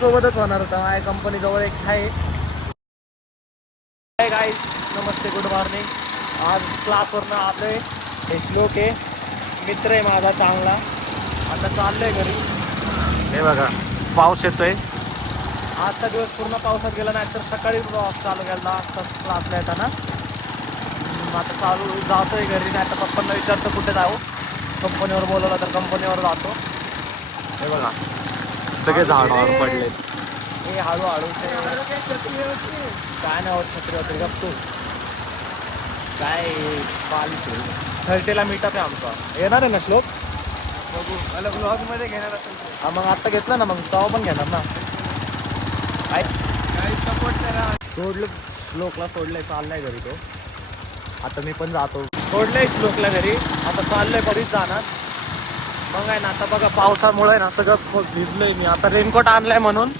सोबतच होणार होता. माझ्या कंपनी जवळ एक आहे. हाय गाईज, नमस्ते, गुड मॉर्निंग. आज क्लासवरनं आलोय. हे श्लोक आहे, मित्र आहे माझा चांगला. आता चाललोय घरी. हे बघा, पाऊस येतोय. आजचा दिवस पूर्ण पावसात गेला नाही, तर सकाळी चालू गेला असता क्लासला येताना. आता चालू जातोय घरी. नाही तर पप्पांना विचारतो कुठे जाऊ. कंपनीवर बोलवलं तर कंपनीवर जातो. हे बघा, सगळे झाडावर पडले. हे हळूहळू काय नाही होत. छत्री वगैरे गप्पू काय पाली 30ला मीटअप आहे आमचा. येणार आहे ना श्लोक? बघू, मला ब्लॉगमध्ये घेणार असेल. हा, मग आता घेतलं ना, मग तेव्हा पण घेणार ना. काय सपोर्ट करा. सोडलं श्लोकला, सोडलंय, चाललाय घरी तो. आता मी पण जातो. सोडलंय श्लोकला घरी, आता चाललोय घरीच जाणार. मग आहे ना, आता बघा पावसामुळे ना सगळं भिजलोय मी. आता रेनकोट आणलाय म्हणून,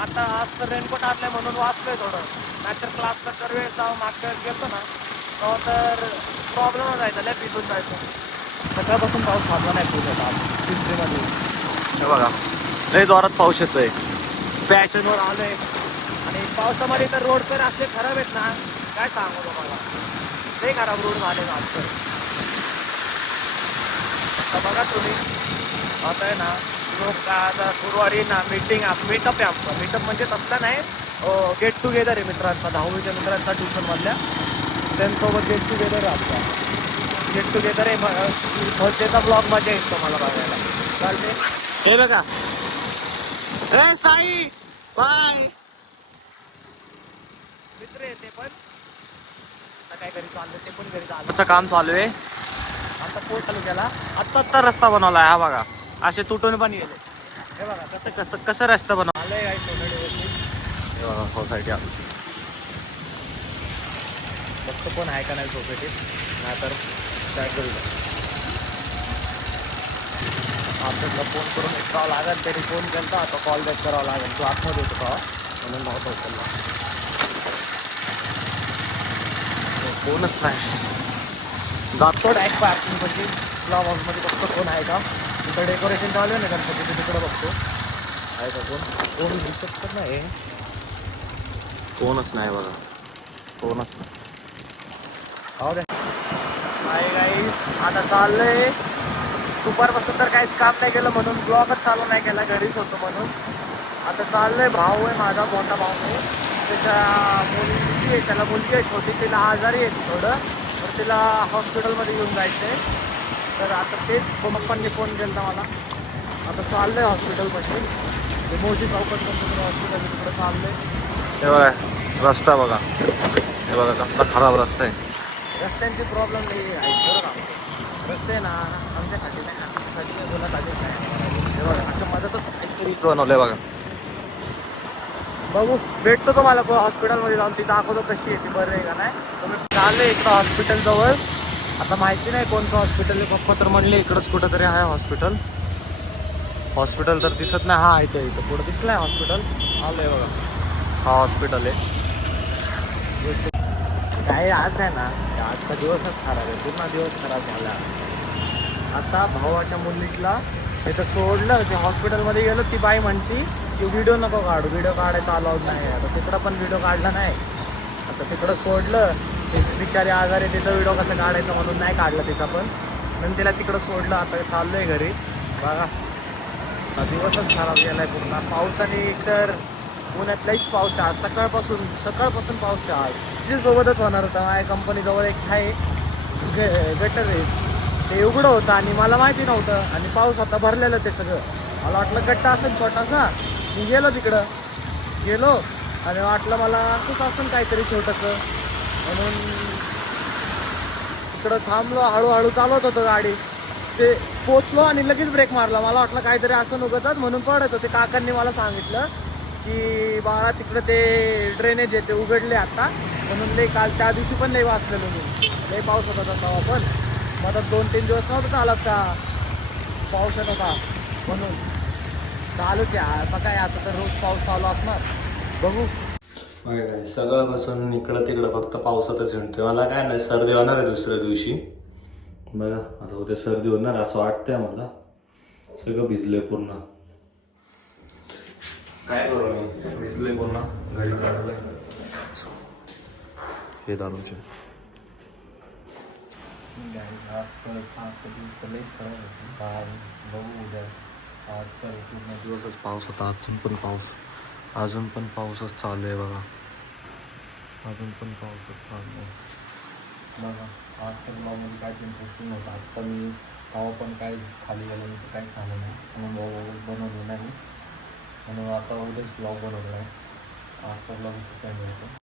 आता आज तर रेनकोट आणलाय म्हणून वाचलोय थोडं. नाहीतर क्लासला तर वेळ जाऊ मागच्या वेळेस गेलो ना, तेव्हा तर प्रॉब्लेम जायचा, लय भिजून जायचं. सकाळपासून पाऊस थांबला नाही पुण्यात आज पिंपरीमध्ये. हे बघा, लय जोरात पाऊस येतोय. पॅशनवर आलोय आणि पावसामध्ये तर रोड तर असले खराब आहेत ना, काय सांगू तुम्हाला. लय खराब रोड झाले ना आज तर. आता बघा तुम्ही, आता आहे ना लोक काय, आता गुरुवारी ना मीटअप आहे आमचा. मीटअप म्हणजे तसला नाही, गेट टुगेदर आहे मित्रांचा, 10वीच्या मित्रांचा ट्युशनमधल्या. त्यांच्यासोबत गेट टुगेदर आहे आमचा. गेट टुगेदर आहे. त्याचा ब्लॉग मजा येतो मला बघायला. चालते. हे बघा, हे साई बाय मित्र आहे ते पण. आता काय घरी चाललं, ते पण घरी चाललं. काम चालू आहे. आता पोट चालू केला. आत्ता रस्ता बनवला आहे. हा बघा, असे तुटून पण गेले. हे बघा कसं कसं कसं रस्ता बनवला. आलंय काय सोसायटीवरती. हे बघा सोसायटी आली. फक्त कोण आहे का नाही सोसायटीत, नाही तर काय करू. आपल्याला फोन करून विचारावं लागेल. तरी फोन केला आता कॉल बॅक करावा लागेल. तू आतमध्ये होतो का म्हणून नव्हता उचलला. फोनच नाही. जातो डायरेक्ट पार्किंग पाशी क्लब हाऊसमध्ये. फक्त कोण आहे का तिथं. डेकोरेशन चालू आहे ना गणपतीचं, तिकडं बघतो आहे का कोण. कोण दिसत तर नाही, कोणच नाही बघा, कोणच नाही. हो दे. हाय गाईस, आता चाललंय. दुपारपासून तर काहीच काम नाही केलं म्हणून ब्लॉगच चालू नाही केला, घरीच होतो म्हणून. आता चाललंय. भाऊ आहे माझा, मोठा भाऊ आहे. त्याच्या मुलगी आहे, त्याला मुलगी आहे छोटी, तिला आजारी आहे थोडं, तर तिला हॉस्पिटलमध्ये घेऊन जायचं आहे. तर आता तेच पप्पांनी फोन केला मला. आता चाललंय हॉस्पिटलपाशी. ते मोठी चौकट हॉस्पिटल तिकडं चाललंय. हे बघा रस्ता बघा, हे बघा कसला खराब रस्ता आहे. रस्त्यांची प्रॉब्लेम नाही आहे खरं का. रस्ते ना आमच्यासाठी नाही, आमच्यासाठी नाही, कोणासाठीच नाही. हे बघा आमच्या मदतच काहीतरी बनवलं आहे बघा. बघू, भेटतो तुम्हाला हॉस्पिटलमध्ये जाऊन, ती दाखवतो कशी आहे ती, बरं आहे का नाही. तुम्ही चालले इकडं हॉस्पिटलजवळ. आता माहिती नाही कोणतं हॉस्पिटल आहे. पप्पा तर म्हणले इकडंच कुठंतरी आहे हॉस्पिटल. हॉस्पिटल तर दिसत नाही. हा इथं इथं पुढं दिसलं आहे हॉस्पिटल. आलं आहे बघा, हा हॉस्पिटल आहे. काय आज आहे ना, आजचा दिवसच खराब आहे, पूर्ण दिवस खराब झाला. आता भावाच्या मुलीला तिथं सोडलं, ते हॉस्पिटलमध्ये गेलो. ती बाई म्हणती की व्हिडिओ नको काढू, व्हिडिओ काढायचा अलाउड नाही. आता तिकडं पण व्हिडिओ काढला नाही. आता तिकडं सोडलं, ते बिचारी आजारी, तिथं व्हिडिओ कसं काढायचं म्हणून नाही काढलं तिचा पण. म्हणून तिला तिकडं सोडलं. आता चाललंय घरी. बघा दिवसच खराब गेलाय पूर्ण पावसाने. तर पुण्यात लईच पाऊस आहे आज. सकाळपासून पाऊस आहे आज. तिच्यासोबतच होणार होता. माझ्या कंपनीजवळ एक आहे गटर रेस, ते उघडं होतं आणि मला माहिती नव्हतं. आणि पाऊस होता भरलेलं ते सगळं. मला वाटलं गट्टा असेल छोटासा. मी गेलो तिकडं, गेलो आणि वाटलं मला असंच असेल काहीतरी छोटंसं, म्हणून तिकडं थांबलो. हळूहळू चालवत होतो गाडी. ते पोचलो आणि लगेच ब्रेक मारला. मला वाटलं काहीतरी असं नुकतात म्हणून पडत होते. काकांनी मला सांगितलं की बाळा तिकडं ते ड्रेनेज आहे ते उघडले आता, म्हणून लई काल त्या दिवशी पण लई वाचलेलो मी. लई पाऊस होता तेव्हा पण. मग 2-3 दिवस नव्हतं चालत का, पाऊस येत होता म्हणून. चालूच आहे आता काय, आता तर रोज पाऊस चालू असणार. बघू. काय सगळ्यापासून इकडं तिकडं फक्त पावसातच हिंडतोय. मला काय नाही, सर्दी होणार आहे दुसऱ्या दिवशी. बघा आता उद्या सर्दी होणार असं वाटतंय मला. सगळं भिजलंय पूर्ण. काय करू मी विसले पुन्हा घरी चाललंय. हे दारूचे बघू उद्या आजचा पूर्ण दिवसच पाऊस होता. अजून पण पाऊसच चालू आहे बघा. अजून पण पाऊसच चालू आहे बघा. आजच्या ब्लॉगमध्ये काहीच इंटरेस्टिंग नव्हतं. आत्ता मी तेव्हा पण काय खाली गेल्यानंतर काहीच झालं नाही म्हणून ब्लॉग वगैरे बनवलं नाही म्हणून आता उद्याच ब्लॉग बनवला आहे. आजचा ब्लॉग खूप एंड होतो.